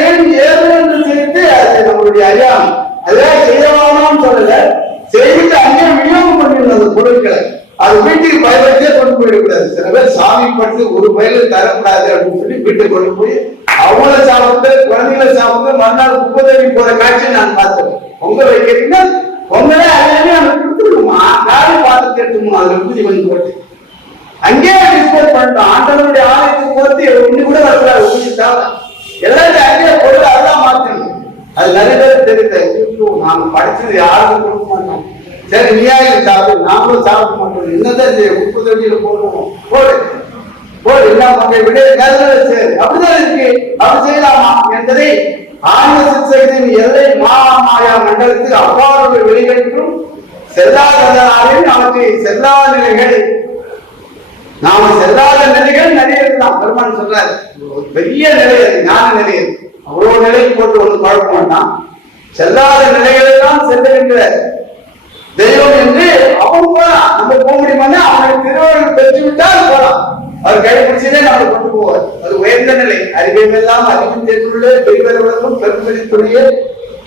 ஏன் ஏது என்று செய்து அது நம்மளுடைய அறியாமை. அதான் செய்யவானான்னு சொல்லல, செய்துட்டு அங்கே விநியோகம் பண்ணிடணும் அந்த பொருட்களை. அது வீட்டுக்கு பயன்படுத்தே கொண்டு போயிடக்கூடாது. சில பேர் சாமி பட்டு ஒரு பயில தரக்கூடாது அப்படின்னு சொல்லி வீட்டுக்கு கொண்டு போய் அவங்கள சாப்பிட்டு குழந்தைகளை சாப்பிட்டு மறுநாள் குப்பை தேடி போற காட்சியை நான் பார்த்தேன். பொங்கல் வைக்கிறீங்கன்னா பொங்கலே அதையே அவங்க கொடுத்துருக்குமா, காலை பார்த்து கேட்டுமா, அதுல பூஜை பண்ணி போட்டு அங்கேயே டிஸ்போஸ் பண்ணிட்டோம். ஆண்டவனுடைய ஆலயத்துக்கு போட்டு ஒண்ணு கூட வரக்கூடாது, பூஜை தவிர எல்லாத்தையும் அங்கேயே பொருள் அதெல்லாம் மாற்றணும். அது நிறைய பேர் தெரியுது, நாங்க படிச்சது யாருக்கும் கொடுக்க மாட்டோம். சரி நியாயம் சாப்பிடு, நாமளும் சாப்பிட மாட்டோம். என்னதான் செய்ய, உப்பு தண்ணியில போடுவோம், போடு போடு என்ன பண்ற விட சரி அப்படிதான் இருக்கு. அப்படி செய்யலாமா என்பதை ஆன்ம சிற்சக்தியின் எல்லை மாயா மண்டலத்துக்கு அவ்வாறு வெளியிட்டும் செல்லாததாலும் அவற்றை செல்லாத நிலைகள், நாம செல்லாத நிலைகள் நிறைய இருக்கலாம். பெருமான் சொல்றாரு, பெரிய நிலை ஞான நிலை, அவ்வளவு நிலைக்கு போட்டு ஒண்ணு குழப்ப மாட்டான். செல்லாத நிலைகளெல்லாம் செல்லுகின்ற தெய்வம் என்று அவன் போறான். நம்ம போக முடியுமா? அவனுக்கு திருவள்ளுவர் பெற்று விட்டால் போலாம். அவர் கைப்பிடிச்சதே நம்மளை கொண்டு போவார். அது உயர்ந்த நிலை. அறிவையெல்லாம் அறிவின் தெரிந்துள்ளே, பெருவர்களும் பெருமதித்துடைய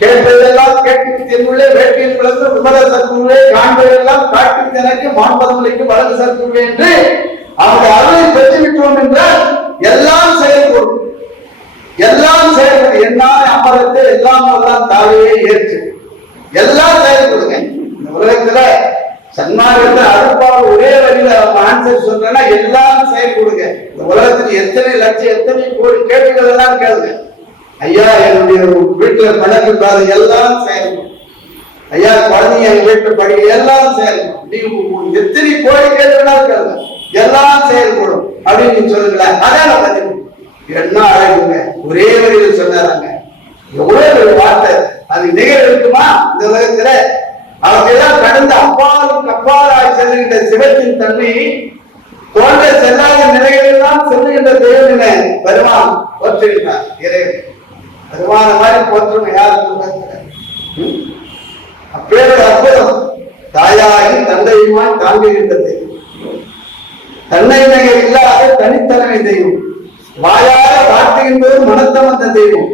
கேட்பதெல்லாம் கேட்பு தெரிந்துள்ளே, வேட்கையில் விளங்கும் விமல சத்துருவே, காண்பதெல்லாம் காட்டு எனக்கு மாண்பதமுலைக்கு வலது சத்துருவே என்று அவருடைய அருளை பெற்று விட்டோம் என்றால் எல்லாம் செயல்படும். எல்லாம் செயல்படும். என்னால் அமரத்தை எல்லாம் எல்லாம் தாழையே ஏற்று எல்லாம் செயல்படுங்க. இந்த உலகத்துல சன்மார்க்கத்தை அறுப்பாக ஒரே வழியில ஆன்சர் சொல்றேன்னா எல்லாம் செயல்படுங்க. இந்த உலகத்துக்கு எத்தனை லட்சம் எத்தனை கோடி கேள்விகள் எல்லாம் கேளுங்க. ஐயா என்னுடைய வீட்டுல பணம் எல்லாம் செயல்படும். ஐயா குழந்தைங்க எங்க வீட்டுல படிக்க எல்லாம் செயல்படும். நீங்க எத்தனை கோடி கேள்விகளால் கேளுங்க, எல்லாம் செயல்படும் அப்படின்னு நீங்க சொல்லுங்களேன். அதான் பதிவு என்ன அழகுங்க, ஒரே வழியில் சொன்னாராங்க. எவ்வளவு ஒரு வார்த்தை, அது நிகழ் இருக்குமா இந்த உலகத்துல? அவர்களெல்லாம் கடந்த அப்பாலுக்கு அப்பாலாய் செல்கின்ற சிவத்தின் தன்மை தோன்ற செல்லாத நிலைகளெல்லாம் செல்லுகின்ற தெய்வம் பெருமான் போற்றுகின்றார். இறைவன் பெருமான மாதிரி போற்றுமை யாருக்கு? அப்பேறு அற்புதம். தாயாகி தந்தையுமாய் தாங்குகின்ற தெய்வம், தன்னை நகை இல்லாத தனித்தன்மை தெய்வம், வாயார வாழ்த்துகின்றது மனத்தமந்த தெய்வம்,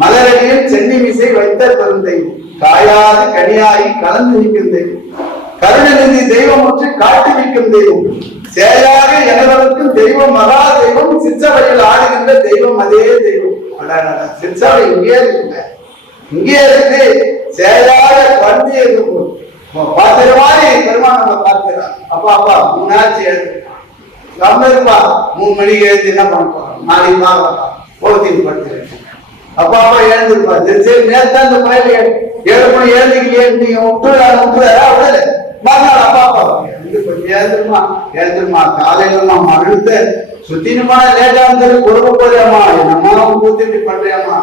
மலரடியில் சென்னி மிசை வைத்த பெரும் தெய்வம், காயாது கனியாகி கலந்து நிற்கும் தெய்வம், கருணநிதி தெய்வம் ஒன்று காட்டி நிற்கும் தெய்வம், சேயாக எனவருக்கும் தெய்வம், மகா தெய்வம், சிற்றவையில் ஆடுகின்ற தெய்வம், அதே தெய்வம். சிற்றவை இங்கே இருக்குங்க, இங்கே இருக்கு. சேயாக குழந்தை இருக்கும் பாத்திர மாதிரி பெருமாள் நம்ம பார்க்கிறார். அப்பா அப்பா முன்னாச்சு எழுது நம்ம இருப்பா 3 மணிக்கு எழுந்து என்ன பண்ண போறோம், நாளைக்கு பார்க்கலாம் போகத்தின் படுத்து அப்பா அப்பா எழுந்திருப்பா. சரி நேரத்தை அந்த பயில 7 மணி எழுந்துக்கு நீங்க விட்டுல மறுநாள் அப்பா அப்பா கொஞ்சம் எழுந்துருமா காலையில மகிழ்ந்து சுத்தினுமா லேட்டா இருந்தது கொடுக்க போறியாமா, என்னம்மா கூத்திட்டு பண்றியாமா,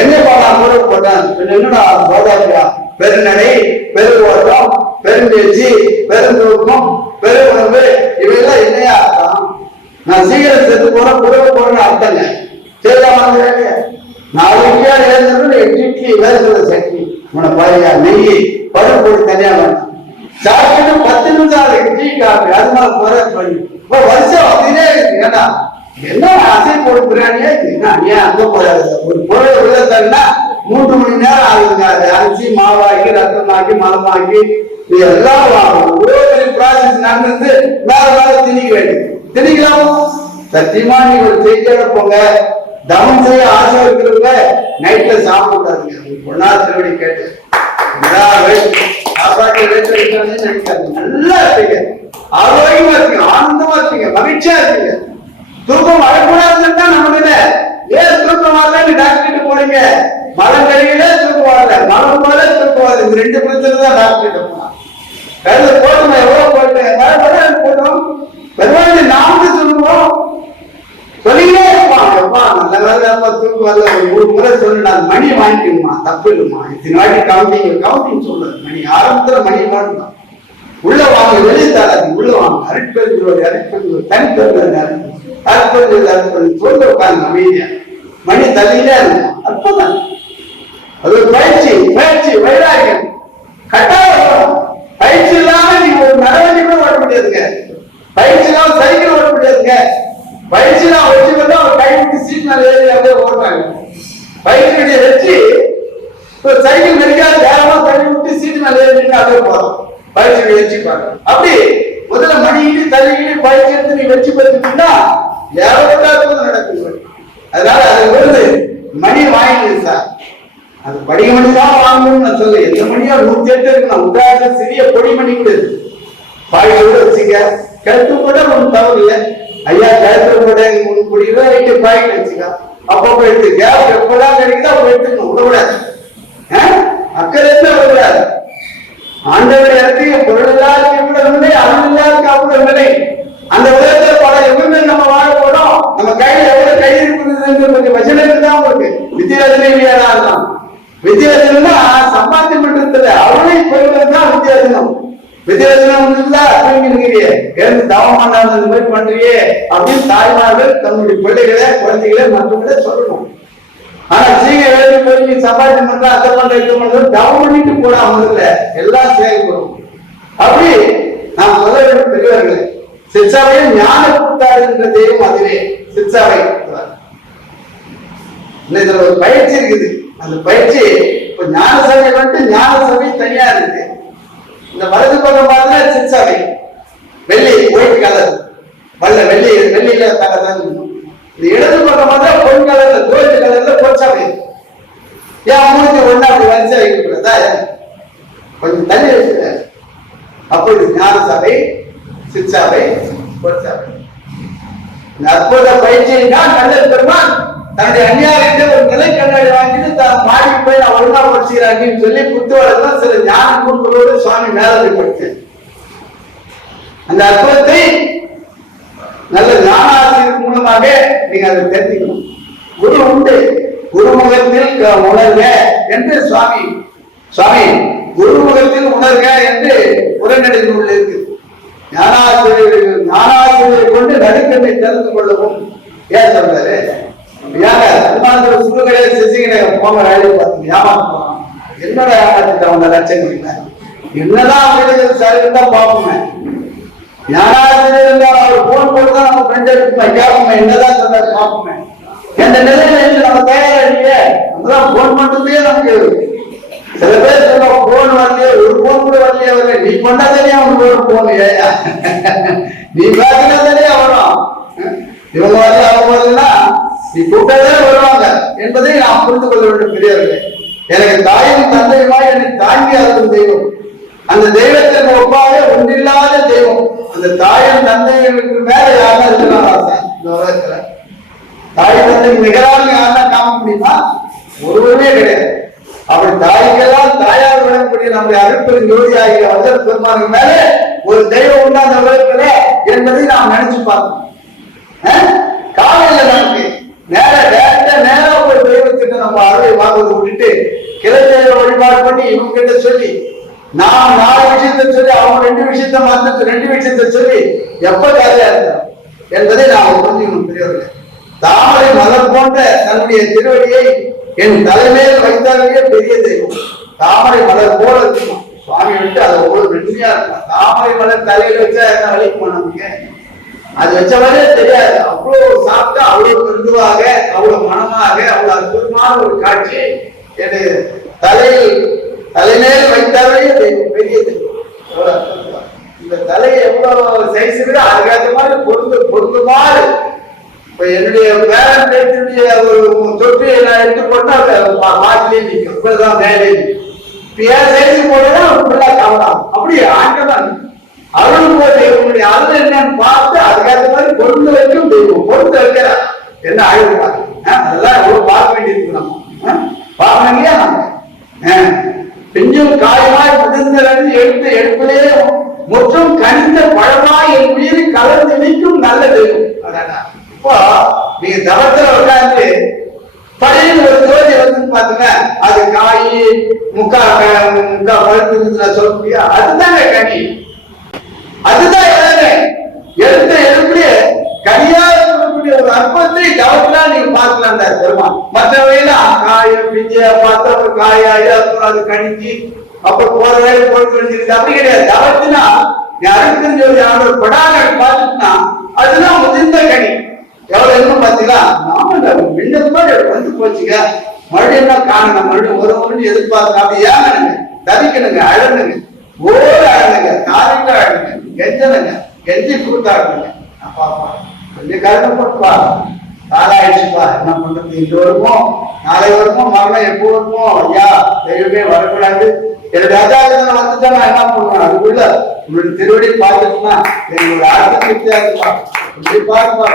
என்ன பண்ணா கூட போட்டேன். என்னடா சோதாரியா, பெருநடை, பெரு ஓட்டம், பெரும்பேச்சு, பெருந்தூக்கம், பெரு உணவு, இவையெல்லாம் என்னையா அர்த்தம்? நான் சீக்கிரம் செத்து போறேன் கொடுக்க போறேன்னு அர்த்தங்க. சரியா நாளைக்கு எழுந்துட்டு 8 இட்லி வேறு சட்னி உன பழையா நெய் பருப்பு போட்டு தனியா வேணும் சாப்பிட்டு 10 நிமிஷம் இட்லி காப்பி அது மாதிரி போற பண்ணி இப்போ வருஷம் அப்படின்னே இருக்கு. ஏன்னா என்ன அசை போட்டு பிரியாணியே ஏன் அங்க போறாது? ஒரு பொருளை உள்ள தரனா 3 மணி நேரம் ஆகுதுங்க. அது அரிசி மாவாக்கி ரத்தமாக்கி மலமாக்கி எல்லாம் ஒவ்வொரு ப்ராசஸ் நடந்து வேற வேற திணிக்க வேண்டியது. திணிக்கலாமோ? சத்தியமா நீங்க ஒரு செய்தியோட போங்க. தவம் செய்ய ஆசை இருக்கிறவங்க நைட்ல சாப்பிடாதுங்க. பொண்ணா திருவடி கேட்டு சாப்பாட்டு நினைக்காது. நல்லா இருப்பீங்க, ஆரோக்கியமா இருப்பீங்க, ஆனந்தமா இருப்பீங்க, மகிழ்ச்சியா இருப்பீங்க. தூக்கம் வரக்கூடாதுன்னு தான் நம்ம இல்ல. ஏன் தூக்கம் வரலன்னு டாக்டர் போனீங்க? மலம் கழியில தூக்கம் வரல, மலம் போல தூக்கம் வரல. இந்த 2 பிரச்சனை தான் டாக்டர் போனான். கழுத போட்டோம், எவ்வளவு போட்டேன் போட்டோம். பெருமாள் நாம சொல்லுவோம், சொல்லிக்கிட்டே இருப்பான். எப்பா நல்ல வேலை தூக்கம் வரல, 3 முறை சொல்லு, மணி வாங்கிக்கணுமா, தப்பு இல்லைமா, இத்தனை வாட்டி கவுண்டிங் சொல்றது. மணி ஆரம்பத்துல மணி மாட்டோம், உள்ள வாங்க வெளியே தராது, உள்ள வாங்க அரைப்பெரு சொல்ல உட்காந்து அமைதியா மணி தள்ளிட்டே இருக்கும். அற்புதம். அது ஒரு பயிற்சி வைராகியம் கட்டாயம். பயிற்சி இல்லாம நீங்க ஒரு நடவடிக்கை கூட ஓட முடியாதுங்க. பயிற்சி இல்லாம சைக்கிள் ஓட முடியாதுங்க. பயிற்சி தான் வச்சு அவர் கைவிட்டு சீட் மேல ஏறி அப்படியே ஓடுறாங்க. பயிற்சியுடைய வெற்றி சைக்கிள் மெரிக்கா வேகமா தள்ளி விட்டு சீட்டு மேல ஏறிட்டு அதே போதும் பயிற்சியுடைய வெற்றி பாருங்க. அப்படி முதல்ல மணியிட்டு தள்ளிக்கிட்டு பயிற்சி எடுத்து நீ வெற்றி பெற்றுட்டீங்கன்னா ஏகப்பட்ட நடக்கும். அதனால அது வருது மணி வாங்கிடுது சார். அது படிக்க மணி தான் வாங்கணும்னு நான் சொல்ல. எந்த மணியோ 108 இருக்கணும். உதாரணம் சிறிய பொடி மணி கூட இருக்கு. பாய்ச்சோட வச்சுக்க. கழுத்து கூட ஒன்றும் தவறு இல்லை. ஐயா கழுத்து கூட 3 கோடி ரூபாய்க்கு பாய்க்கு வச்சுக்க. அப்பப்போ எடுத்து கேஸ் எப்பதான் கிடைக்குதோ அப்போ எடுத்துக்கணும். விடக்கூடாது. அக்கறை இருந்தா விடக்கூடாது. ஆண்டவர் இடத்துக்கு பொருள் இல்லாத விடவில்லை, அருள் இல்லாத காப்பிடவில்லை. அந்த உலகத்துல பல எவ்வளவு நம்ம வாழ போறோம். நம்ம கையில எவ்வளவு கை இருக்குது வசனத்துக்கு தான் உங்களுக்கு வித்தியாசமே இல்லையாதான். வித்தியாசம்னா சம்பாத்தியம் பண்றது அவளை போய்தான் வித்தியாசம். வித்தியாசம் எழுந்து தவம் பண்ணாத இந்த மாதிரி பண்றியே அப்படின்னு தாய்மார்கள் தன்னுடைய பிள்ளைகளை குழந்தைகளை மற்றவங்களை சொல்லணும். ஆனா சீக்கிரம் எழுதி போய் சம்பாத்தியம் பண்ற அதை பண்ற இது பண்றது தவம் பண்ணிட்டு போடா முதல்ல எல்லாம் செயல்படும். அப்படி நான் சொல்ல வேண்டும் பெரியவர்களே, சிற்சாவையை ஞான கூட்டாடுகின்ற தெய்வம் அதுவே சிற்சாவை. இதுல ஒரு பயிற்சி இருக்குது. அந்த பயிற்சி இப்ப ஞான சபை வந்துட்டு ஞான சபை தனியா இருக்கு. இந்த வலது பக்கம் பார்த்தா சிற்சாவை வெள்ளி ஒயிட் கலர் வல்ல வெள்ளியில தகதான். இந்த இடது பக்கம் பார்த்தா பொன் கலர்ல கோல்டு கலர்ல பொற்சாவை. ஏன் மூணு ஒண்ணு அப்படி வரிசை வைக்கக்கூடாதா? கொஞ்சம் தள்ளி வச்சுக்க. அப்படி ஞான சபை சிற்சாவை பொற்சாவை. இந்த அற்புத பயிற்சியை தான் நல்ல பெருமான் தன்னுடைய அந்நியாரத்தை ஒரு நிலை கண்ணாடி வாங்கிட்டு தான் மாடி போய் நான் ஒழுங்கா படிச்சுக்கிறாங்கன்னு சொல்லி புத்துவரத்தான் சில ஞான கூறுகளோடு சுவாமி மேலே படித்தேன். அந்த அற்புதத்தை நல்ல ஞான ஆசிரியர் மூலமாக நீங்க அதை தெரிஞ்சுக்கணும். குரு உண்டு, குருமுகத்தில் உணர்க என்று சுவாமி குருமுகத்தில் உணர்க என்று உரைநடை நூல் இருக்கு. ஞானாசிரியரை கொண்டு நடுக்கண்ணை தெரிந்து கொள்ளவும் ஏன் சொல்றாரு? சுடுகடை சிசிகடை போங்க வேலையை பார்த்து ஏமாத்துவான். என்னோட ஏமாத்திட்டு அவங்க லட்சம் என்னதான் அவங்களுக்கு சரிதான் பார்ப்போமே. ஞானாசிரியர் அவர் போன் போட்டுதான் நம்ம ஃப்ரெண்ட் எடுத்துப்பா கேட்போமே என்னதான் சொல்றாரு பார்ப்போமே. எந்த நிலையில நம்ம தயாரில்லையே நம்மதான் போன் பண்றதே நமக்கு. சில பேர் சொல்ல போன் வரலையே, ஒரு போன் கூட வரலையே வரல. நீ பண்ணாதே அவனுக்கு ஒரு போன் ஏயா நீ பேசினதே வரும். இவங்க வந்து அவங்க வருதுன்னா நீ கூட்டதே வருவாங்க என்பதை நாம் புரிந்து கொள்ள வேண்டும் பெரியவர்களே. எனக்கு தாயும் தந்தையுமாய் என்னை தாங்கி அருளும் தெய்வம். அந்த தெய்வத்திற்கு ஒப்பாக ஒன்றில்லாத தெய்வம். அந்த தாயும் தந்தைகளுக்கு மேல யாருன்னா இருக்கிறாரா இந்த உலகத்துல? தாய் தந்தைக்கு நிகராக யாருன்னா காம முடியுமா? ஒருவருமே கிடையாது. அப்படி தாய்க்கெல்லாம் தாயார் விடக்கூடிய நம்முடைய அருட்பெரும் ஜோதி ஆகிய வல்லல் பெருமானுக்கு மேல ஒரு தெய்வம் உண்டா அந்த உலகத்துல என்பதை நாம் நினைச்சு பார்க்கணும். காலையில நமக்கு நேரம் ஒரு தெய்வத்திட்ட நம்ம அருளை வாங்குவதை விட்டுட்டு கிளை தெய்வ வழிபாடு பண்ணி இவங்க கிட்ட சொல்லி நாம் 4 விஷயத்தை சொல்லி அவங்க 2 விஷயத்த மாத்த 2 விஷயத்த சொல்லி எப்ப காலையா இருக்கிறோம் என்பதை நாம் புரிஞ்சுக்கணும் பெரியவர்களே. தாமரை மலர் போன்ற தன்னுடைய திருவடியை என் தலைமையில் வைத்தாலேயே பெரிய தெய்வம். தாமரை மலர் போல இருக்கணும் சுவாமி விட்டு அது ஒவ்வொரு வெற்றியா இருக்கும். தாமரை மலர் தலையில வச்சா என்ன வலிக்குமா நமக்கு? அது வச்சவரே தெரியாது. அவ்வளவு சாப்பிட்டா அவ்வளவு மிருதுவாக அவ்வளவு மனமாக அவ்வளவு அற்புதமான ஒரு காட்சி என் தலைமையில் வைத்தாலே தெய்வம் பெரிய தெய்வம். இந்த தலையை எவ்வளவு சைஸ் விட அதுக்கேற்ற மாதிரி பொருந்துமாறு. இப்ப என்னுடைய பேரன் பேச்சுடைய ஒரு தொட்டியை நான் எடுத்து போட்டா மாட்டிலே நிற்கும். இப்பதான் மேலே ஏன் சைஸ் போட்டா ஃபுல்லா கவலாம். அப்படி ஆண்டவன் அருள் போது உங்களுடைய அருள் என்னன்னு பார்த்து அதுக்கேற்ற மாதிரி பொருந்த வைக்கும் தெய்வம். பொருந்த வைக்கிற என்ன ஆயுள்வாங்க அதெல்லாம் எவ்வளவு பார்க்க வேண்டியிருக்கு. நம்ம பார்க்கணும் இல்லையா? நம்ம பெஞ்சும் காயமாய் முதிர்ந்து எடுப்பிலே மற்றும் கனிந்த பழமாய் என் உயிரை கலந்து நிற்கும் நல்ல தெய்வம். இப்போ நீங்க தவத்துல உட்காந்து பழைய ஒரு ஜோதி வந்து பாத்துங்க அது காய் முக்கா பழுத்து சொல்ல முடியா? அதுதாங்க கனி. அதுதான் எழுத்த எழுப்பிலே கனியாக சொல்லக்கூடிய ஒரு அற்பத்தை தவறுனா நீங்க பார்க்கலாம் பெருமான். மற்றவையெல்லாம் காய பிஞ்ச பார்த்தா ஒரு காயாயி அப்புறம் அது கணிஞ்சு அப்புறம் போற வேலை பொறுத்து வச்சிருக்கு. அப்படி கிடையாது. தவறுனா நீ அறுக்குன்னு சொல்லி அவனோட படாக பார்த்துட்டுனா அதுதான் முதிர்ந்த கனி. எவ்வளவு என்ன பாத்தீங்களா? நாம மின்னல் வந்து போச்சுங்க, மறுபடியும் என்ன காணணும், மறுபடியும் ஒரு எதிர்பார்க்க அப்படி ஏங்கணுங்க, தவிக்கணுங்க, அழனுங்க, ஓடு அழனுங்க, காலையில அழனுங்க, கெஞ்சனுங்க, கெஞ்சி கூட்டாடுங்க. அப்பா அப்பா கொஞ்சம் கருணப்பட்டுப்பா, காலாயிடுச்சுப்பா, என்ன பண்றது, இன்று வருமோ நாளை வருமோ மரணம் எப்போ வருமோ, ஐயா தெய்வமே வரக்கூடாது, என்னுடைய அஜாதத்தில் வந்துட்டா நான் என்ன பண்ணுவேன், அதுக்குள்ள உங்களுடைய திருவடி பார்த்துட்டுனா எங்களோட ஆர்த்தம் வித்தியாசப்பா, இப்படி பார்ப்பா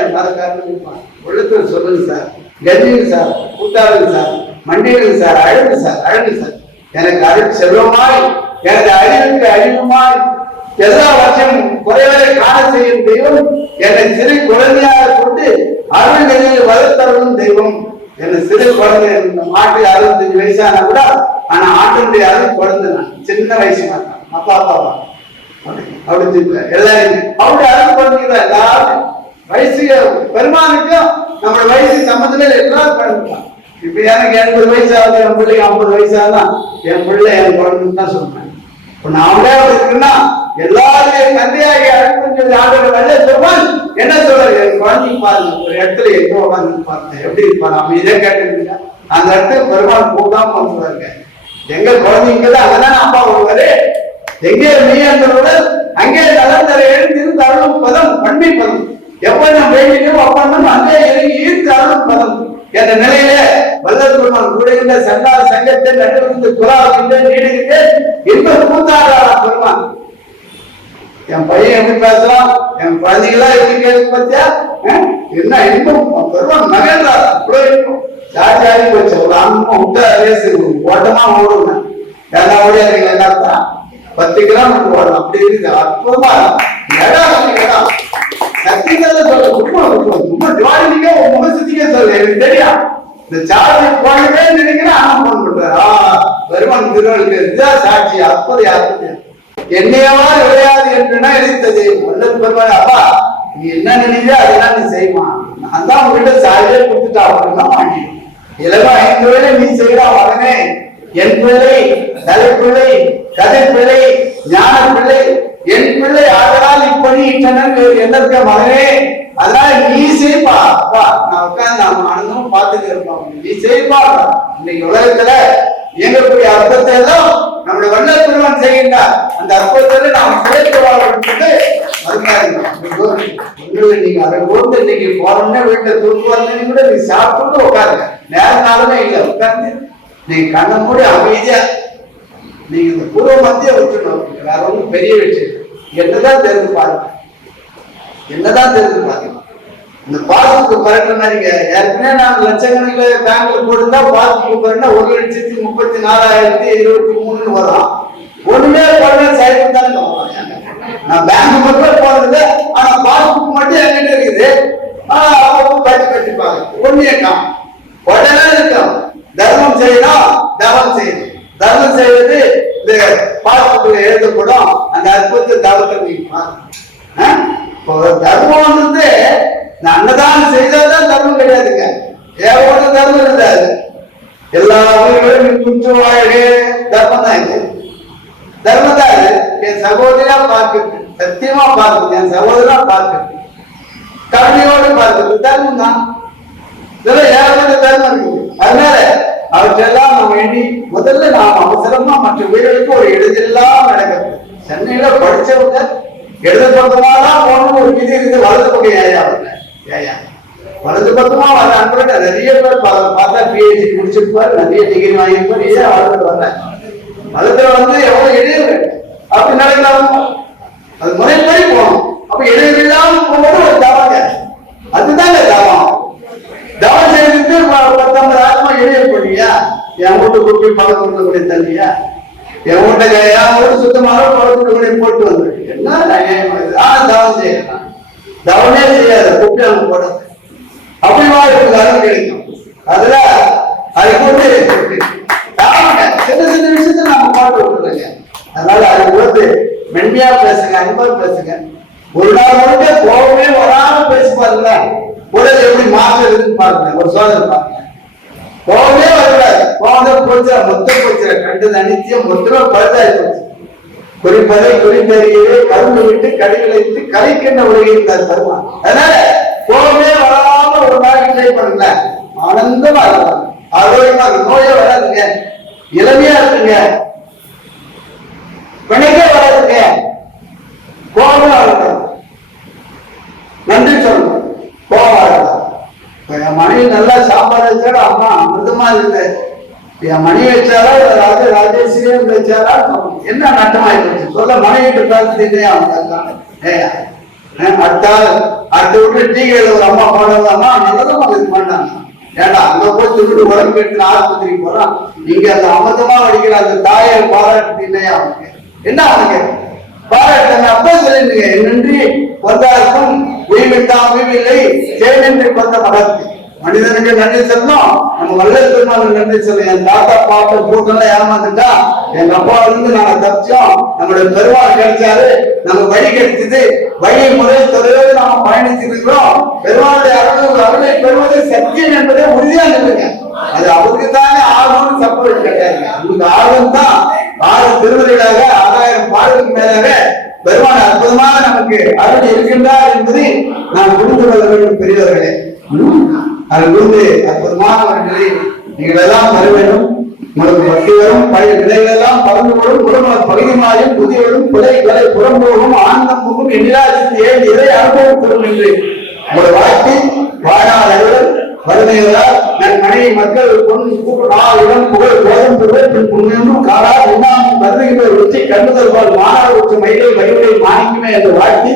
என் மேல காரணம் உள்ளத்தில் சொல்லுங்க சார், கெஞ்சுங்க சார், கூட்டாடுங்க சார், மண்டிடுங்க சார், அழுங்க சார், அழுங்க சார். எனக்கு அருள் செல்வமாய், எனக்கு அறிவுக்கு அறிவுமாய் எல்லாவற்றையும் குறைவரை காண செய்யும் தெய்வம், என்னை சிறு குழந்தையாக கொண்டு அருள் நெறியில் வளர்த்தருளும் தெய்வம். என்னை சிறு குழந்தை, மாட்டு 65 வயசான கூட, ஆனா ஆட்டினுடைய அருள் குழந்தை, நான் சின்ன வயசு மாட்டான், அப்பா அப்பாவா அப்படி எல்லாரும் அவருடைய அருள் குழந்தைங்க எல்லாரும் வயசு பெருமானுக்கும் நம்மளோட வயசு சம்பந்தமே எல்லாரும் குழந்தைதான். இப்ப எனக்கு 80 வயசு ஆகுது, என் பிள்ளைக்கு 50 வயசு ஆகுதான், என் பிள்ளை என் குழந்தைன்னு தான் சொல்றேன். இப்ப நாமளே இருக்குன்னா எல்லாருடைய தந்தையாகிய ஆண்டவர் வெள்ள சொல்வான் என்ன சொல்றாரு, என் குழந்தைங்க பாருங்க, ஒரு இடத்துல எங்க உட்காந்து பாருங்க எப்படி இருப்பாரு, அவங்க இதை கேட்டுருக்கீங்க, அந்த இடத்துக்கு பெருமாள் கூட்டாம வந்துருவாருங்க. எங்க குழந்தைங்க தான் அங்கதான் அப்பா வருவாரு, எங்கே மெய்யாண்டவுடன் அங்கே நலந்தர எழுந்திருந்து அருளும் பதம் பண்பை பதம், எப்ப நம்ம வேண்டியோ அப்ப அங்கே இறங்கி ஈர்த்து அருளும் பதம் என்ற நிலையில வல்லல் பெருமான் கூடுகின்ற சங்கார சங்கத்தை நடுவிருந்து குலாவுகின்ற நீடுகின்ற இன்ப கூத்தாடுறா பெருமான். என் பையன் எப்படி பேசுறான், என் குழந்தைகளா எப்படி கேள்வி பார்த்தியா, என்ன இன்பம் பெருமான் மகன்றா, இவ்வளவு இன்பம் சாட்சி போச்சு. ஒரு அன்பம் விட்டா ரேசு ஓட்டமா ஓடுங்க, ஏன்னா ஓடியாருங்க என்ன 10 கிலோமீட்டர் ஓடலாம், அப்படி இருக்குது. அற்புதமா இடம் சத்தியத்தை சொல்ல, ரொம்ப ஜோடிக்க முகசத்திக்கே சொல்ல, எனக்கு தெரியும் இந்த சார்ஜ் போனதே நினைக்கிறேன், ஆனா போன் பண்றாரு பெருமான் திருவள்ளுக்கு இதுதான் சாட்சி. அற்புதம் என்னையவா விளையாது என்றுனா எதிர்த்தது வல்லல் பெருமாள், அப்பா நீ என்ன நினைக்கிற அதெல்லாம் நீ செய்யுமா, நான் தான் உங்ககிட்ட சாரியே கொடுத்துட்டா அப்படின்னா வாங்கி இலவா 5 வேலை நீ செய்யறா மகனே, என் பிள்ளை, தலைப்பிள்ளை, கதை பிள்ளை, ஞான பிள்ளை, என் பிள்ளை ஆதலால் இப்படி என்ன இருக்க மகனே, அதனால நீ செய்ப்பா, அப்பா நான் உட்காந்து நம்ம அனுபவம் பார்த்துட்டு இருப்போம், நீ செய்ப்பா. இன்னைக்கு உலகத்துல இயங்கக்கூடிய அற்புதத்தை எல்லாம் நம்முடைய வல்லல் பெருமான் செய்கின்றார். அந்த அற்புதத்தை நாம் சேர்த்து வாழ்றது நீங்க அதை போட்டு இன்னைக்கு போறோம்னா வீட்டுல தூக்கு வரலன்னு கூட நீ சாப்பிட்டு உட்காருங்க, நேரனாலுமே இல்லை உட்கார்ந்து நீங்க கண்ண மூடி அமைதியா நீங்க இந்த பூர்வ மத்திய வச்சுக்கணும். வேற ஒன்றும் பெரிய விஷயம் என்னதான் தெரிஞ்சு பாருங்க, என்னதான் தெரிஞ்சு பாருங்க. இந்த பாஸ்புக் பரட்டுனா நீங்க ஏற்கனவே நான் லட்சக்கணக்கில் பேங்க்ல போட்டுதான் பாஸ்புக் பரட்டுனா 1,34,023 வரும். ஒண்ணுமே போடல சைக்கிள் தான் நான் பேங்க் மட்டும் போறது, ஆனா பாஸ்புக் மட்டும் என்கிட்ட இருக்குது. அப்பப்போ கட்டிப்பாங்க ஒன்னியக்கம் உடனே இருக்கும். தர்மம் செய்யணும், தவம் செய்யணும். தர்மம் செய்வது இந்த பாஸ்புக்ல எழுதப்படும். அந்த அற்புதத்தை தவத்தை நீங்க தர்மம் வந்து அன்னதானம் செய்தால்தான் தர்மம் கிடையாதுங்க, ஏகப்பட்ட தர்மம் இருந்தாது. எல்லா உயிர்களும் குற்றவாளிகளே தர்மம் தான் இது, தர்மம் தான் இது. என் சகோதரியா பார்க்குது, சத்தியமா பார்க்குது, என் சகோதரா பார்க்குது, கருணையோடு பார்க்குது, தர்மம் தான். இதெல்லாம் ஏகப்பட்ட தர்மம் இருக்குது. அதனால அவற்றெல்லாம் நம்ம வேண்டி முதல்ல நாம் அவசரமா மற்ற வீடுகளுக்கு ஒரு எழுதெல்லாம் நடக்கிறது. சென்னையில படிச்சவங்க இடது பக்கமாதான் போகணும் ஒரு விதி இருந்து, வலது பக்கம் ஏயா வலது பக்கமா வர அன்பர்கிட்ட நிறைய பேர் பார்த்தா பிஹெச்டி முடிச்சிருப்பாரு, நிறைய டிகிரி வாங்கியிருப்பாரு, ஏன் வளர்ந்து வரல வளர்த்துல வந்து எவ்வளவு இடையூறு அப்படி நடக்கலாம். அது முறைப்படி போகணும். அப்ப இடையூறு இல்லாம போகும்போது ஒரு தவங்க, அதுதாங்க தவம். தவம் செய்துட்டு 19 ஆத்மா இடையூறு பண்ணியா, என் வீட்டு குப்பி பழம் கொடுக்கக்கூடிய தண்ணியா, என் வீட்டை என் வீட்டு சுத்தமாக பழத்துக்கூடிய போட்டு வந்து என்ன தவம் செய்யலாம். தவனே செய்யாத குப்பி அவங்க போட அப்படி வாழ்க்கை கிடைக்கும். அதுல அதை போட்டு சின்ன சின்ன விஷயத்த நம்ம பாட்டு விட்டுருங்க. அதனால அதை போட்டு மென்மையா பேசுங்க, அன்பா பேசுங்க. ஒரு நாள் முழுக்க கோபமே வராம பேசி பாருங்க, உடல் எப்படி மாற்றம் இருக்குன்னு பாருங்க, ஒரு சோதனை பாருங்க. கோபமே வரக்கூடாது, கோபம் போச்சு மொத்தம் போச்சு, கண்டது அனித்தியம் மொத்தமே பழுதாய் போச்சு. குறிப்பதை குறிப்பறியவே கரும்பு விட்டு கடிகளை விட்டு கலைக்கின்ற உலகில் தருவான். அதனால கோபமே வராம ஒரு நாள் ட்ரை பண்ணுங்க. ஆனந்தமா இருக்கலாம், ஆரோக்கியமா இருக்கு, நோயே வராதுங்க, இளமையா இருக்குங்க, பிணைக்கே வராதுங்க, கோபமா இருக்கலாம், நன்றி சொல்லணும், கோபமா இருக்கலாம். என் மனைவி நல்லா சாப்பாடு வச்சாலும் அம்மா அமிர்தமா இருக்கு, என் மனைவி வச்சாரா ராஜேஸ்வரியும் வச்சாரா என்ன நட்டமாயிடுச்சு சொல்ல, மனைவிட்டு பார்த்துட்டே அடுத்த விட்டு டீகையில ஒரு அம்மா போனதாம்மா நல்லதமா இது பண்ணாங்க. ஏன்னா அங்க போய் திருட்டு உடம்பு எடுத்து ஆஸ்பத்திரிக்கு போறான், நீங்க அந்த அமிர்தமா வடிக்கிற அந்த தாயை பாராட்டு இல்லையா அவனுக்கு என்ன அவனுக்கு பாராட்டு அப்ப சொல்லிருங்க, நன்றி வந்தாருக்கும் உயிர்விட்டான் உயிரில்லை செயலின்றி கொண்ட மகத்து. மனிதனுக்கு நன்றி சொல்லணும், நம்ம வல்லல் பெருமாளுக்கு நன்றி சொல்லணும். என் தாத்தா பாட்ட கூட்டம்லாம் ஏமாந்துட்டா, எங்க அப்பாவில இருந்து நாங்க தப்பிச்சோம், நம்மளுடைய பெருமாள் கிடைச்சாரு, நம்ம வழி கிடைச்சது, வழி முதல் தொலைவே நாம பயணிச்சுட்டு இருக்கிறோம். பெருமாளுடைய அருளை பெறுவது சத்தியம் என்பதை உறுதியா நினைங்க. அது அவருக்கு தானே ஆர்வம்னு சப்போர்ட் கிடையாது, உங்களுக்கு ஆர்வம் தான். 6 திருவருளாக 6000 பாடலுக்கு மேலாக பெருமாள் அற்புதமாக நமக்கு அருள் இருக்கின்றார் என்பதை நான் புரிந்து கொள்ள வேண்டும் பெரியவர்களே. அது வந்து அற்புதமானவர்களை நீங்கள் எல்லாம் தர வேண்டும். உங்களுக்கு பக்தி வரும், பழைய விதைகள் எல்லாம் பறந்து போடும், குடும்ப பகுதிமாயும் புதியவரும் புதைகளை புறம்போகும் ஆனந்தமும் எண்ணிலாசித்து ஏன் இதை அனுபவப்படும் என்று உங்களை வாழ்த்தி வாழ்நாள் அலுவலர் வறுமைகளால் நன் மனைவி மக்கள் இடம் புகழ் கோதம் பெறுவர் புண்ணியமும் காலா உமாமும் கருதுகின்ற உச்சி கண்டுதல்பால் மாணவ உச்சி மயிலை வழிமுறை மாணிக்குமே என்று வாழ்த்தி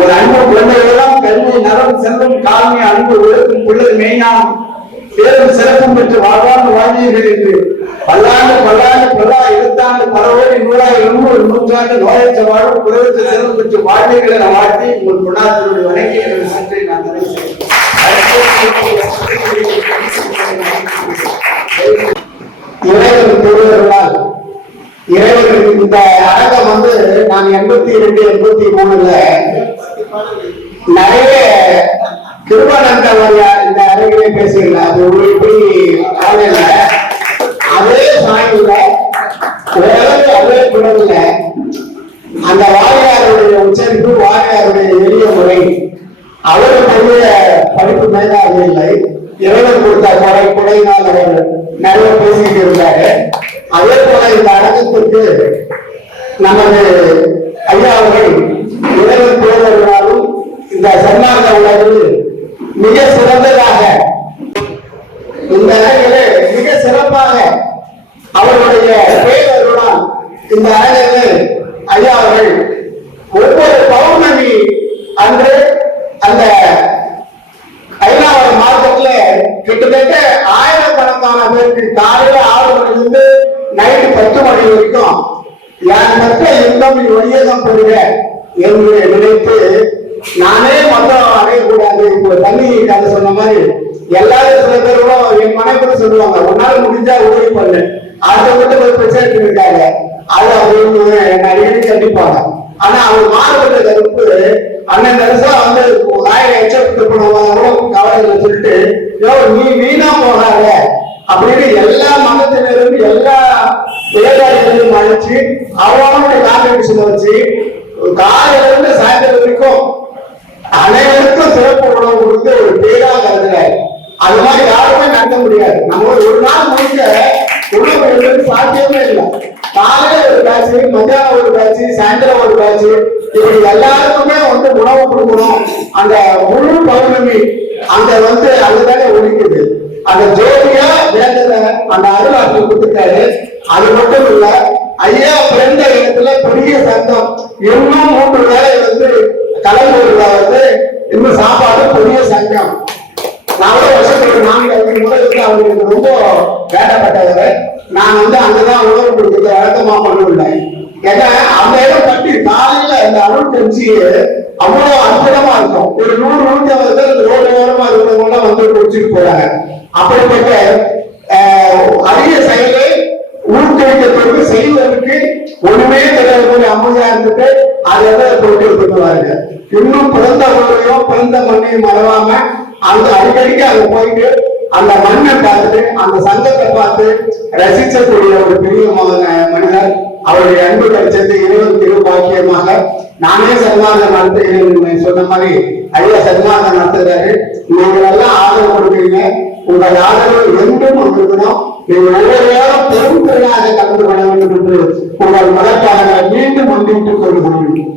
ஒரு அன்பு குழந்தைகளெல்லாம் கல்வி நலம் செல்வம் கால்மை அன்பு உழைக்கும் பிள்ளை மெய்ஞானம் பேரும் சிறப்பும் பெற்று வாழ்வாண்டு வாழ்வீர்கள் என்று பல்லாண்டு பல்லா 20 ஆண்டு பரவோடு 100 நூற்றாண்டு நோயற்ற வாழ்வு குறைவற்ற செல்வம் பெற்று வாழ்வீர்கள் என வாழ்த்தி உங்கள் கொண்டாடத்தினுடைய வணங்கி எனது நன்றி நான் நிறைவு செய்கிறேன். இறைவன் பெறுவர்களால் இறைவனுக்கு இந்த அரங்கம் வந்து நான் 82 83ல நிறைய கிருபானந்த இந்த அரங்கிலே பேசுகிறேன். அது எப்படி அதே சாயல அதே குரல்ல அந்த வாரியாருடைய உச்சரிப்பு, வாரியாருடைய எளிய முறை, அவருடைய படிப்பு மேலாக இல்லை, இறைவன் கொடுத்த கொடையினால் அவர் நிறைய பேசிட்டு இருந்தாரு. அதே போல இந்த அரங்கத்திற்கு நமது ஐயா அவர்கள் இறைவன் பேரவர்களாலும் இந்த சன்மார்க்க உலகில் மிக சிறந்ததாக இந்த அரங்கிலே மிக சிறப்பாக அவர்களுடைய பேரவர்களால் இந்த அரங்கில் ஐயா அவர்கள் ஒவ்வொரு பௌர்ணமி அன்று அந்த 5வது மாதத்துல கிட்டத்தட்ட 1000கணக்கான பேருக்கு காலையில 6 மணிலிருந்து நைட்டு 10 மணி வரைக்கும் என் மற்ற இன்பம் ஒளியகம் பெறுக என்று நினைத்து நானே மொத்தம் அடையக்கூடாது. இப்போ தண்ணி கதை சொன்ன மாதிரி எல்லாரும் சில பேரும் என் மனைவி சொல்லுவாங்க, உன்னால முடிஞ்சா உதவி பண்ணு, அதை மட்டும் ஒரு பிரச்சனை இருக்காங்க, அது அவங்க என்ன அடிக்கடி கண்டிப்பாங்க. ஆனா அவர் மாறுபட்ட கருப்பு அண்ணன் தரிசா வந்து 1000 எச்சரிக்கை பண்ணுவாங்க கவலைகளை சொல்லிட்டு நீ வீணா போகாத அப்படின்னு எல்லா மதத்தினரும் எல்லா வேதாளிகளையும் அழைச்சு அவங்களுடைய கான்ட்ரிபியூஷனை வச்சு காலையில இருந்து சாயந்தரம் வரைக்கும் அனைவருக்கும் சிறப்பு உணவு கொடுத்து ஒரு பேரா கருதுறாரு. அது மாதிரி யாருமே நடத்த முடியாது. நம்ம ஒரு நாள் முடிக்க உணவு எடுத்து சாத்தியமே இல்லை. காலையில ஒரு பேட்ச், மத்தியானம் ஒரு பேட்ச், சாயந்தரம் ஒரு பேட்ச், இப்படி எல்லாருக்குமே வந்து உணவு கொடுக்கணும். அந்த முழு பௌர்ணமி அங்க வந்து அங்கதானே ஒழிக்குது. அந்த ஜோதியா வேந்தத அந்த அருளாற்றல் கொடுத்துட்டாரு. அது மட்டும் இல்ல, ஐயா பிறந்த இடத்துல பெரிய சங்கம் இன்னும் 3 வேலை வந்து கலந்தூர்ல வந்து இன்னும் சாப்பாடு பெரிய சங்கம். நான் வருஷத்துக்கு 4 முறை வந்து அவங்களுக்கு ரொம்ப வேண்டப்பட்டவர். நான் வந்து அங்கதான் உணவு கொடுக்குறது வழக்கமா பண்ணுவேன். ஏன்னா அந்த இடம் கட்டி காலையில இந்த அருள் கட்சி அவ்வளவு அற்புதமா இருக்கும். ஒரு 100-150 பேர் ரோடு ஓரமா இருக்கிறவங்க வந்து குடிச்சிட்டு போறாங்க. அப்படிப்பட்ட அரிய செயலை ஊக்குவிக்கிறதுக்கு செய்வதற்கு ஒண்ணுமே தெரியாத அமைதியா இருந்துட்டு அதை போட்டு எடுத்துக்குவாங்க. இன்னும் பிறந்த ஊரையும் பிறந்த மண்ணையும் மறவாம அங்க அடிக்கடிக்கு அங்க போயிட்டு அந்த மண்ணை பார்த்துட்டு அந்த சங்கத்தை பார்த்து ரசிக்கக்கூடிய ஒரு பெரிய மனிதர். அவருடைய அன்பு கிடைச்சது இறைவன் திருவாக்கியமாக. நானே சன்மார்க்கம் நடத்துகிறேன் சொன்ன மாதிரி ஐயா சன்மார்க்கம் நடத்துறாரு. நீங்கள் எல்லாம் ஆதரவு கொடுக்குறீங்க. உங்கள் ஆதரவு என்றும் வந்திருக்கணும். நீங்கள் ஒவ்வொருவரும் பெருந்திறனாக கலந்து கொள்ள வேண்டும் என்று உங்கள் மதப்பாளர்களை மீண்டும் முன்னிட்டுக் கொள்கிறேன்.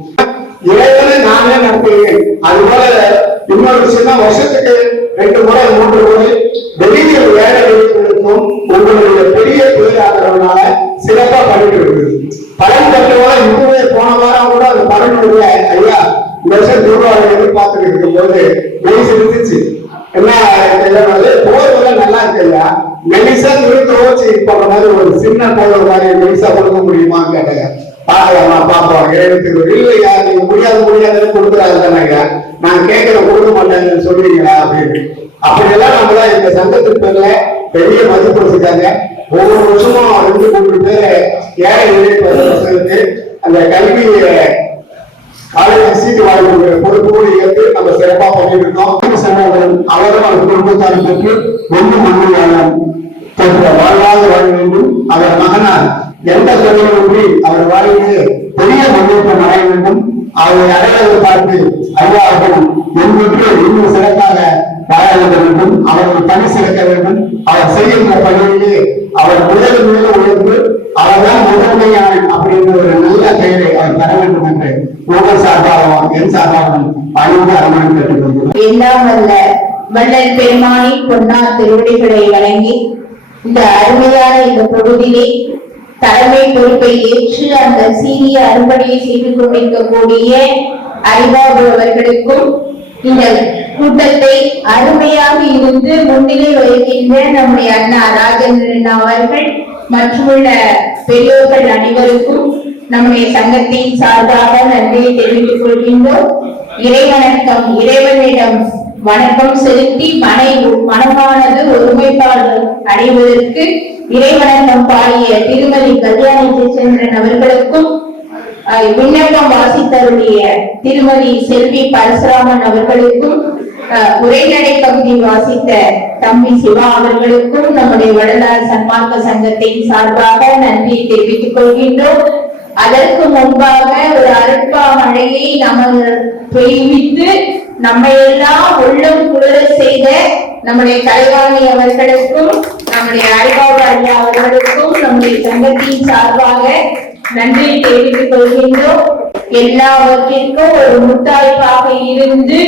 இறைவனை நானே நடத்துகிறேன். அதுபோல இன்னொரு விஷயம், வருஷத்துக்கு 2 முறை 3 முறை வெளியில் வேலை இருக்கும் உங்களுடைய பெரிய தொழில் ஆதரவுனால சிறப்பா பண்ணிட்டு இருக்குது. பலன் பெற்றவங்க இன்னுமே போன வாரம் கூட அந்த பலனுடைய ஐயா இந்த வருஷம் திருவாரூர் எதிர்பார்த்துட்டு இருக்கும் போது மெய் செலுத்துச்சு. என்ன போர்வெல்ல நல்லா இருக்கு ஐயா, மெலிசா துவச்சு போற மாதிரி ஒரு சின்ன போகிற மாதிரி மெலிசா கொடுக்க முடியுமான்னு கேட்டாங்க. பாக்கலாமா பாப்போம், எழுத்துக்கு இல்லையா நீங்க முடியாதுன்னு கொடுக்குறாரு தானே ஐயா, நான் கேட்கிற கொடுக்க மாட்டேன்னு சொல்றீங்களா அப்படின்னு. அப்படியெல்லாம் நம்மள இந்த சங்கத்தின் பேர்ல பெரிய மதிப்பு வச்சுக்காங்க. ஒவ்வொரு வருஷமும் 2-3 பேரை ஏழை எளிய பசங்களுக்கு அந்த கல்வியை காலேஜ் சீட்டு வாங்கக்கூடிய பொறுப்போடு ஏற்று நம்ம சிறப்பா பண்ணிட்டு இருக்கோம். சகோதரன் அவரும் அவர் குடும்பத்தாரை பெற்று ஒன்று மண்ணில் பெற்ற வாழ்வாக வாழ வேண்டும். அவர் மகனார் எந்த தொழிலுமே அவர் வாழ்க்கையை பெரிய முன்னேற்றம் அடைய வேண்டும். அவரை அடையாளத்தை பார்த்து ஐயா அவர்கள் என்பது இன்னும் சிறப்பாக வாழ வேண்டும். அவர்கள் பணி சிறக்க வேண்டும். அவர் செய்கின்ற பணியிலே அவர் மேலும் உயர்ந்து அவர்தான் முதன்மையான அப்படின்ற ஒரு நல்ல பெயரை அவர் பெற வேண்டும் என்று உங்கள் சார்பாகவும் என் சார்பாகவும் பணிந்து அரவணை கேட்டுக்கொள்கிறோம். எல்லாம் வல்ல வள்ளல் பெருமானின் பொன்னார் திருவடிகளை வழங்கி இந்த அருமையான இந்த பொழுதிலே தலைமை பொறுப்பை ஏற்று அந்த சீரிய அறுபடையை செய்து கொண்டிருக்கக்கூடிய அறிவாபு அவர்களுக்கும் இந்த கூட்டத்தை அருமையாக இருந்து முன்னிலை வகிக்கின்ற நம்முடைய அண்ணா ராஜேந்திரன் அவர்கள் மற்றுமுள்ள பெரியோர்கள் அனைவருக்கும் நம்முடைய சங்கத்தின் சார்பாக நன்றியை தெரிவித்துக் கொள்கின்றோம். இறைவணக்கம், இறைவனிடம் வணக்கம் செலுத்தி மனமானது ஒருமைப்பாடு அடைவதற்கு இறைவணக்கம் பாடிய திருமதி கல்யாணி ஜெயச்சந்திரன் அவர்களுக்கும் விண்ணப்பம் வாசித்தருடைய திருமதி செல்வி பரசுராமன் அவர்களுக்கும் உரைநடை பகுதி வாசித்த தம்பி சிவா அவர்களுக்கும் நம்முடைய வடலார் சன்மார்க்க சங்கத்தின் சார்பாக நன்றியை தெரிவித்துக் கொள்கின்றோம். அதற்கு முன்பாக ஒரு அருட்பா மழையை நம்ம பெய்வித்து நம்மை எல்லாம் உள்ளம் குளிர செய்த நம்முடைய கலைவாணி அவர்களுக்கும் நம்முடைய அறிவாளர் ஐயா அவர்களுக்கும் நம்முடைய சங்கத்தின் சார்பாக நன்றியை தெரிவித்துக் கொள்கின்றோம். எல்லாவற்றிற்கும் ஒரு முத்தாய்ப்பாக இருந்து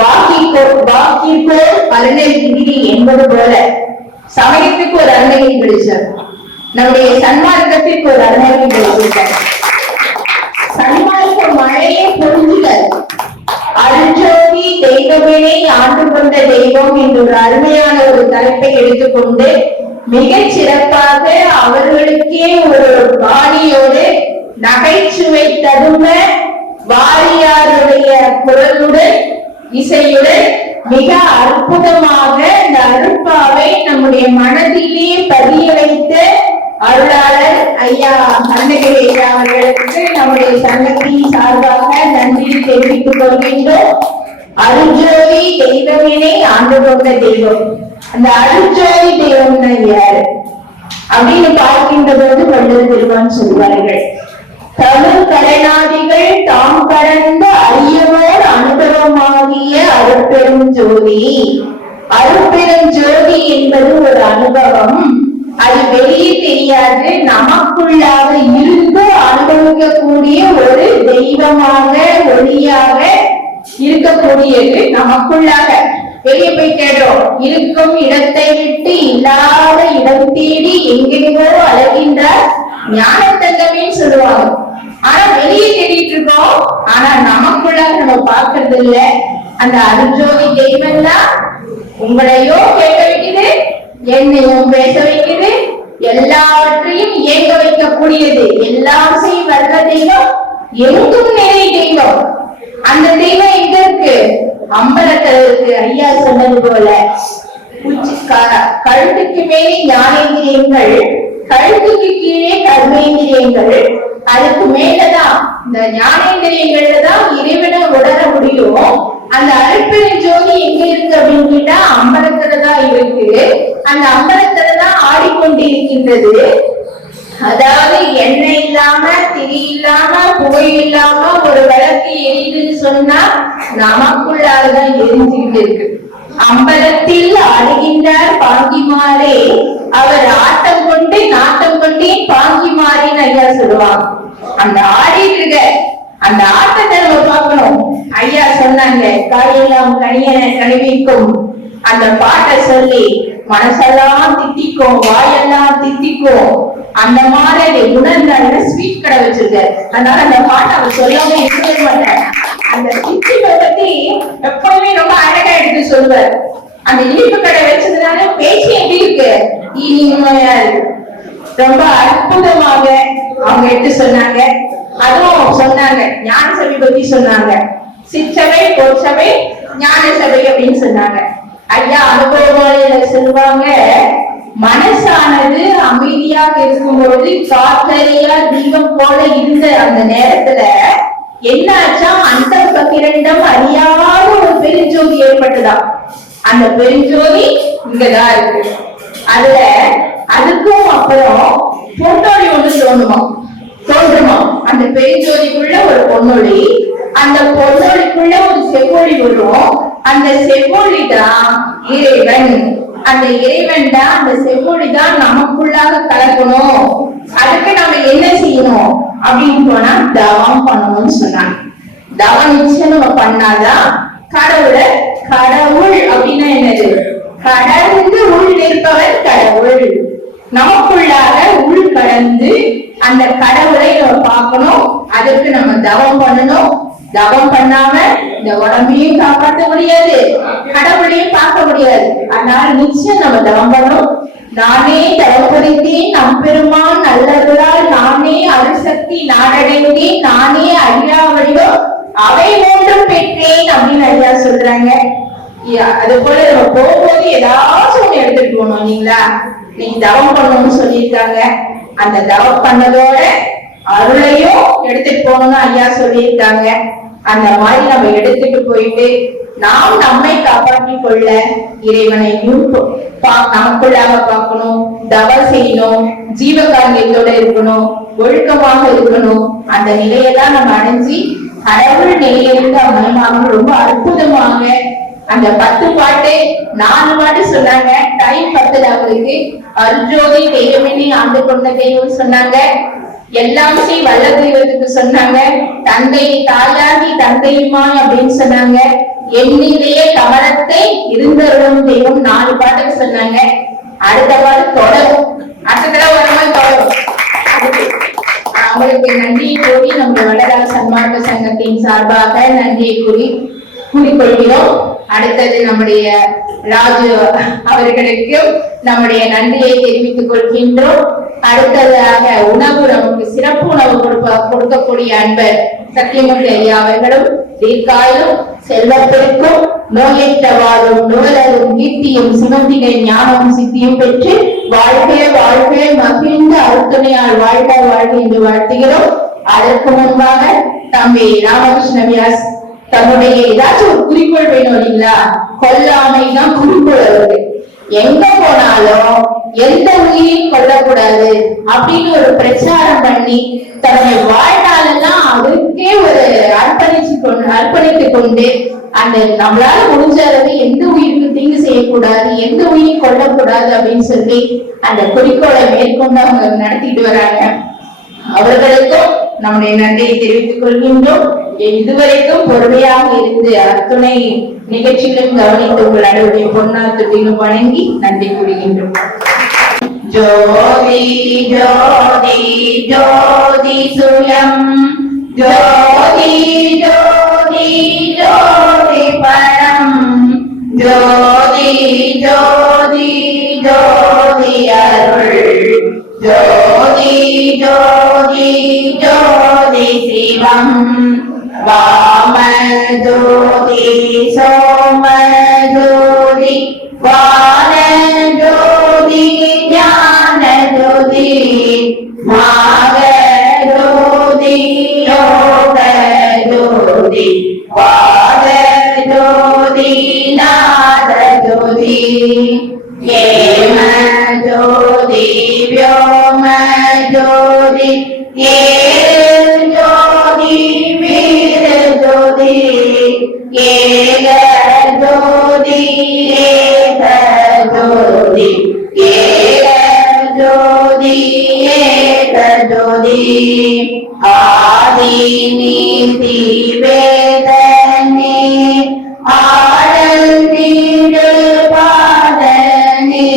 வாக்கிற்கோள் அருணகிரி என்பது போல சமயத்துக்கு ஒரு அருணகிரி கிடைச்சார், நம்முடைய சன்மார்க்கத்திற்கு ஒரு அருணகிரி கிடைச்சிருக்கார். சன்மார்க்க மழையை பொருந்துகள் அருஞ்சோதி தெய்வமே ஆண்டு கொண்ட தெய்வம் என்ற ஒரு அருமையான ஒரு தலைப்பை எடுத்துக்கொண்டு மிக சிறப்பாக அவர்களுக்கே ஒரு பாணியோடு நகைச்சுவை தரும வாரியாருடைய குரலுடன் இசையுடன் மிக அற்புதமாக இந்த அருட்பாவை நம்முடைய மனதிலே பதிய வைத்த அருளாளர் ஐயா அருணகிரி ஐயா அவர்களுக்கு நம்முடைய சங்கத்தின் சார்பாக நன்றி தெரிவித்துக் கொள்கின்றோம். அருஞ்சோதி தெய்வமே ஆண்டு கொண்ட தெய்வம். அந்த அருஞ்சோதி தெய்வம்னா யாரு அப்படின்னு பார்க்கின்ற போது வள்ளல் பெருமான் சொல்வார்கள், தமிழ் கடனாதிகள் தாம் கடந்த ஐயவோர் அனுபவமாகிய அருட்பெரும் ஜோதி. அருட்பெரும் ஜோதி என்பது ஒரு அனுபவம், அது வெளியே தெரியாது, நமக்குள்ளாக இருந்து அனுபவிக்கக்கூடிய ஒரு தெய்வமாக ஒளியாக இருக்கக்கூடியது. நமக்குள்ளாக வெளியே போய் கேட்டோம், இருக்கும் இடத்தை விட்டு இல்லாத இடம் தேடி எங்கெங்கோ அழகின்றார் ஞானத்தங்கமே சொல்லுவாங்க. ஆனா வெளியே தேடிட்டு இருக்கோம், ஆனா நமக்குள்ளாக நம்ம பார்க்கறது இல்ல. அந்த அருஞ்சோதி தெய்வம் தான் உங்களையோ கேட்க வைக்குது, என்னையும் பேச வைக்குது, எல்லாவற்றையும் இயங்க வைக்கக்கூடியது. எல்லாத்தையும் வல்ல தெய்வம், எங்கும் நிறை தெய்வம். அந்த தெய்வம் எங்க இருக்கு? அம்பலத்துல இருக்கு. ஐயா சொன்னது போல கழுத்துக்கு மேலே ஞானேந்திரியங்கள், கழுத்துக்கு கீழே கர்மேந்திரியங்கள், அதுக்கு மேலதான் இந்த ஞானேந்திரியங்கள்ல தான் இறைவனை உணர முடியும். அந்த அருட்பெரும் ஜோதி எங்க இருக்கு அப்படின்னு கேட்டா அம்பலத்துலதான் இருக்கு. அந்த அம்பலத்துலதான் ஆடிக்கொண்டிருக்கின்றது. அதாவது எண்ணெய் இல்லாம, திரி இல்லாம, புகை இல்லாம ஒரு விளக்கு எரியுதுன்னு சொன்னா நமக்குள்ளாலதான் எரிஞ்சுக்கிட்டு இருக்கு. அம்பலத்தில் அவர் ஆட்டம் கொண்டு நாட்டம் கொண்டே பாங்கி மாறின்னு ஐயா சொல்லுவாங்க. அந்த ஆடிட்டு இருக்க அந்த ஆட்டத்தை நம்ம பார்க்கணும். ஐயா சொன்னாங்க, காரியெல்லாம் கனியன கனிவிக்கும் அந்த பாட்டை சொல்லி மனசெல்லாம் தித்திக்கும், வாயெல்லாம் தித்திக்கும். அந்த மாதிரி உணர்ந்தாங்க. ஸ்வீட் கடை வச்சிருக்காரு, அதனால அந்த பாட்டை அவர் சொல்லாம இருக்கவே மாட்டார். அந்த தித்திப்பை பத்தி எப்பவுமே ரொம்ப அழகா எடுத்து சொல்லுவார். அந்த இனிப்பு கடை வச்சதுனால பேச்சு எப்படி இருக்கு, இனிமையா இருக்கு. ரொம்ப அற்புதமாக அவங்க எடுத்து சொன்னாங்க. அதுவும் சொன்னாங்க, ஞான சபை பத்தி சொன்னாங்க. சிற்றவை பொற்சபை ஞான சபை அப்படின்னு சொன்னாங்க. ஐயா அனுபவ சொல்லுவாங்க, மனசானது அமைதியாக இருக்கும்போது காற்றறியா தீபம் போல இருந்த அந்த நேரத்துல என்னாச்சா, அந்த பகிரண்டம் அறியாத ஒரு பெருஞ்சோதி ஏற்பட்டுதான். அந்த பெருஞ்சோதி இங்கதான் இருக்கு. அதுல அதுக்கும் அப்புறம் பொன்னொழி ஒண்ணு தோன்றுமா. அந்த பெருஞ்சோதிக்குள்ள ஒரு பொன்னொழி, அந்த பொன்னொழிக்குள்ள ஒரு செவ்வொழி வரும். அந்த செவ்வொழி தான் இறைவன். அந்த இறைவன் தான், அந்த செவ்வொழி தான் நமக்குள்ளாக கலக்கணும். அதுக்கு நம்ம என்ன செய்யணும் அப்படின்னு போனா தவம் பண்ணணும்னு சொன்னாங்க. தவம் நிச்சயம் நம்ம பண்ணாதான் கடவுளை, கடவுள் அப்படின்னா என்னது, கடந்து உள் நிற்பவர் கடவுள். நமக்குள்ளாக உள் கடந்து அந்த கடவுளை நம்ம பார்க்கணும். அதுக்கு நம்ம தவம் பண்ணணும். தவம் பண்ணாம இந்த உடம்பையும் காப்பாற்ற முடியாது, கடவுளையும் பார்க்க முடியாது. அதனால நிச்சயம் நம்ம தவம் பண்ணணும். நானே தவம் புரிந்தேன் நம் பெருமான் நல்லவர்களால், நானே அருள் சக்தி நாடடைந்தேன், நானே அழியா வடிவம் அவை மூன்றும் பெற்றேன் அப்படின்னு ஐயா சொல்றாங்க. அது போல நம்ம போகும்போது ஏதாச்சும் ஒண்ணு எடுத்துட்டு போகணும் இல்லைங்களா. நீங்க தவம் பண்ணணும்னு சொல்லியிருக்காங்க. அந்த தவம் பண்ணதோட அருளையும் எடுத்துட்டு போகணும்னு ஐயா சொல்லியிருக்காங்க. அந்த மாதிரி நம்ம எடுத்துட்டு போயிட்டு நாம் நம்மை காப்பாற்றிக் கொள்ள இறைவனையும் நமக்குள்ளாக பார்க்கணும், தவம் செய்யணும், ஜீவகாரியத்தோட இருக்கணும், ஒழுக்கமாக இருக்கணும். அந்த நிலையெல்லாம் நம்ம அடைஞ்சி கடவுள் நிலையிலிருந்து மனமாக ரொம்ப அற்புதமாக அந்த 10 பாட்டு 4 பாட்டு சொன்னாங்க. டைம் 10 அவங்களுக்கு. அருஜோதி தெய்வமினி ஆண்டு கொண்ட தெய்வம் சொன்னாங்க. எல்லாம் செய் வல்ல தெய்வத்துக்கு சொன்னாங்க. தந்தை தாயாகி தந்தையுமாய் அப்படின்னு சொன்னாங்க. எண்ணிலேயே கமலத்தை இருந்தருளும் தெய்வம் 4 பாட்டுக்கு சொன்னாங்க. அடுத்த பாட்டு தொடரும். அடுத்த தடவை வரும்போது தொடரும். அவங்களுக்கு நன்றியை கூறி நம்ம வளரா சன்மார்க்க சங்கத்தின் சார்பாக நன்றியை கூறிக்கொள்கிறோம். அடுத்தது நம்முடைய ராஜு அவர்களுக்கும் நம்முடைய நன்றியை தெரிவித்துக் கொள்கின்றோம். அடுத்ததாக உணவு, நமக்கு சிறப்பு உணவு கொடுக்கக்கூடிய அன்பர் சத்தியமூர்த்தி ஐயா அவர்களும் தீர்க்காயும் செல்வப்பெருக்கும் நோயற்ற வாழும் நுகரும் கீர்த்தியும் சிவந்திகை ஞானமும் சித்தியும் பெற்று வாழ்க வாழ்க மகிழ்ந்த அருத்துணையால் வாழ்க வாழ்க என்று வாழ்த்துகிறோம். அதற்கு முன்பாக தம்பி ராமகிருஷ்ண வியாஸ் தன்னுடைய ஏதாச்சும் ஒரு குறிக்கோள் வேணும் இல்லைங்களா, கொல்லாமைதான் குறிக்கோள். அவருக்கு எங்க போனாலும் எந்த உயிரையும் கொல்லக்கூடாது அப்படின்னு ஒரு பிரச்சாரம் பண்ணி தன்னுடைய வாழ்நாளெல்லாம் அவருக்கே ஒரு அர்ப்பணித்துக் கொண்டு அந்த நம்மளால முடிஞ்ச அளவு எந்த உயிருக்கு தீங்கு செய்யக்கூடாது, எந்த உயிரையும் கொல்லக்கூடாது அப்படின்னு சொல்லி அந்த குறிக்கோளை மேற்கொண்டு அவங்க நடத்திட்டு வராங்க. அவர்களுக்கும் நம்முடைய நன்றியை தெரிவித்துக் கொள்கின்றோம். இதுவரைக்கும் பொறுமையாக இருந்து அத்துணை நிகழ்ச்சிகளும் கவனித்து உங்கள் நடுவுடைய பொன்னார் தொட்டிலும் வணங்கி நன்றி கூறுகின்றோம். ஜோதி ஜோதி ஜோதி சுயம் ஜோதி ஜோதி ஜோதி பரம் ஜோதி ஜோதி ஜோதி அருள் ஜோதி ஜோதி ஜோதி சிவம் வாம ஜோதி சோம ஜோதி வான ஜோதி ஞான ஜோதி மாக ஜோதி யோக ஜோதி வாத ஜோதி நாத ஜோதி ஏம ஜோதி व्योम ज्योति ஏக ஜோதி வீர ஜோதி ஏக ஜோதி ஏக ஜோதி ஏக ஆதி நீதி வேதனே ஆடல் நீடு பாதனே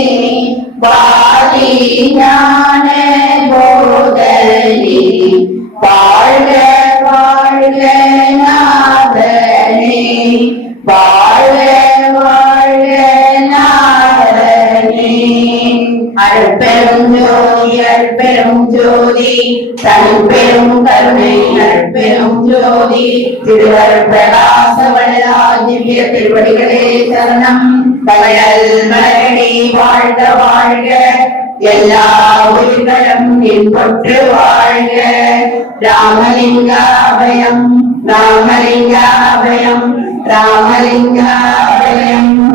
வாதி ஞான போதனே வாழ்க வாழ்க நாதனே வாழ்க வாழ்க நாதனே அருட்பெரும் ஜோதி அருட்பெரும் ஜோதி தனிப்பெரும் கருணை அருட்பெரும் ஜோதி திருவருட் பிரகாச வள்ளலார் திவ்ய திருவடிகளே சரணம். வள்ளல் மலரடி வாழ்க வாழ்க எல்லா உயிர்களும் இன்புற்று வாழ்க. ராமலிங்க அபயம் ராமலிங்க அபயம் ராமலிங்க அபயம்.